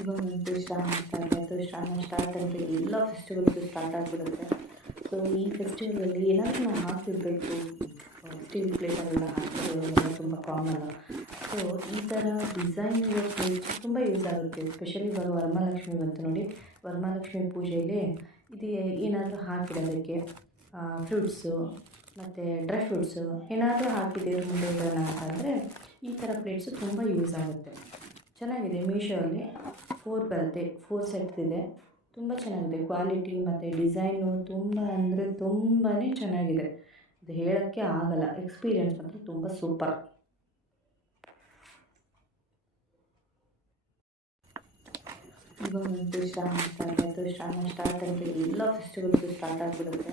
ಇವಾಗಂತೂ ಶ್ರಾವಣ ಸ್ಟಾರ್ಟ್ ಆಯಿತು. ಶ್ರಾವಣ ಸ್ಟಾರ್ಟ್ ಅಂದರೆ ಎಲ್ಲ ಫೆಸ್ಟಿವಲ್ಸು ಸ್ಟಾರ್ಟ್ ಆಗಿಬಿಡುತ್ತೆ. ಸೊ ಈ ಫೆಸ್ಟಿವಲಲ್ಲಿ ಏನಾದರೂ ನಾವು ಹಾಕಿರಬೇಕು. ಸ್ಟೀಲ್ ಪ್ಲೇಟಲ್ಲೆಲ್ಲ ಹಾಕಿರೋದೆಲ್ಲ ತುಂಬ ಕಾಮನ್ನು. ಸೊ ಈ ಥರ ಡಿಸೈನ್ ಇರೋ ಪ್ಲೇಟ್ಸ್ ತುಂಬ ಯೂಸ್ ಆಗುತ್ತೆ. ಎಸ್ಪೆಷಲಿ ಇವಾಗ ವರಮಹಾಲಕ್ಷ್ಮಿ ಬಂತು ನೋಡಿ. ವರಮಹಾಲಕ್ಷ್ಮಿ ಪೂಜೆಯಲ್ಲಿ ಇದು ಏನಾದರೂ ಹಾಕಿಡೋದಕ್ಕೆ ಫ್ರೂಟ್ಸು ಮತ್ತು ಡ್ರೈ ಫ್ರೂಟ್ಸು ಏನಾದರೂ ಹಾಕಿ ದೇವ್ರ ಮುಂದೆ ಇಡೋಣ ಅಂತಂದರೆ ಈ ಥರ ಪ್ಲೇಟ್ಸು ತುಂಬ ಯೂಸ್ ಆಗುತ್ತೆ. ಚೆನ್ನಾಗಿದೆ. ಮೀಶೋಲ್ಲಿ 4 ಬರುತ್ತೆ. 4 ಸೆಟ್ಸ್ ಇದೆ. ತುಂಬ ಚೆನ್ನಾಗಿದೆ. ಕ್ವಾಲಿಟಿ ಮತ್ತು ಡಿಸೈನು ತುಂಬ ಅಂದರೆ ತುಂಬಾ ಚೆನ್ನಾಗಿದೆ. ಅದು ಹೇಳೋಕ್ಕೆ ಆಗಲ್ಲ. ಎಕ್ಸ್ಪೀರಿಯನ್ಸ್ ಅಂತೂ ತುಂಬ ಸೂಪರ್. ಇವಾಗಂತೂ ಶ್ರಾವಣ ಸ್ಟಾರ್ಟ್ ಆಯಿತು. ಶ್ರಾವಣ ಸ್ಟಾರ್ಟ್ ಅಂದರೆ ಎಲ್ಲ ಫೆಸ್ಟಿವಲ್ಸು ಸ್ಟಾರ್ಟ್ ಆಗಿಬಿಡುತ್ತೆ.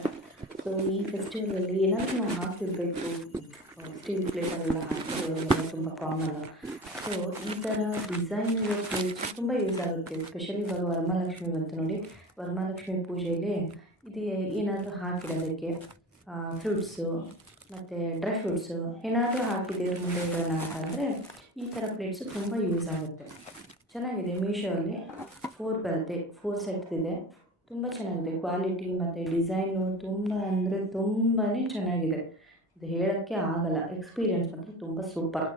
ಸೊ ಈ ಫೆಸ್ಟಿವಲಲ್ಲಿ ಏನಾದರೂ ನಾವು ಹಾಕಿರಬೇಕು. ಸ್ಟೀಲ್ ಪ್ಲೇಟಲ್ಲೆಲ್ಲ ಹಾಕಿರೋದೆಲ್ಲ ತುಂಬ ಕಾಮನ್ನು. ಸೊ ಈ ಥರ ಡಿಸೈನ್ ಇರೋ ಪ್ಲೇಟ್ಸ್ ತುಂಬ ಯೂಸ್ ಆಗುತ್ತೆ. ಎಸ್ಪೆಷಲಿ ಇವಾಗ ವರಮಹಾಲಕ್ಷ್ಮಿ ಬಂತು ನೋಡಿ. ವರಮಹಾಲಕ್ಷ್ಮಿ ಪೂಜೆಯಲ್ಲಿ ಇದು ಏನಾದರೂ ಹಾಕಿಡೋದಕ್ಕೆ ಫ್ರೂಟ್ಸು ಮತ್ತು ಡ್ರೈ ಫ್ರೂಟ್ಸು ಏನಾದರೂ ಹಾಕಿ ದೇವ್ರ ಮುಂದೆ ಇಡೋಣ ಅಂತಂದರೆ ಈ ಥರ ಪ್ಲೇಟ್ಸು ತುಂಬ ಯೂಸ್ ಆಗುತ್ತೆ. ಚೆನ್ನಾಗಿದೆ. ಮೀಶೋಲ್ಲಿ 4 ಬರುತ್ತೆ. 4 ಸೆಟ್ಸ್ ಇದೆ. ತುಂಬ ಚೆನ್ನಾಗಿದೆ. ಕ್ವಾಲಿಟಿ ಮತ್ತು ಡಿಸೈನು ತುಂಬ ಅಂದರೆ ತುಂಬಾ ಚೆನ್ನಾಗಿದೆ. ಅದು ಹೇಳೋಕ್ಕೆ ಆಗಲ್ಲ. ಎಕ್ಸ್ಪೀರಿಯನ್ಸ್ ಅಂತೂ ತುಂಬ ಸೂಪರ್.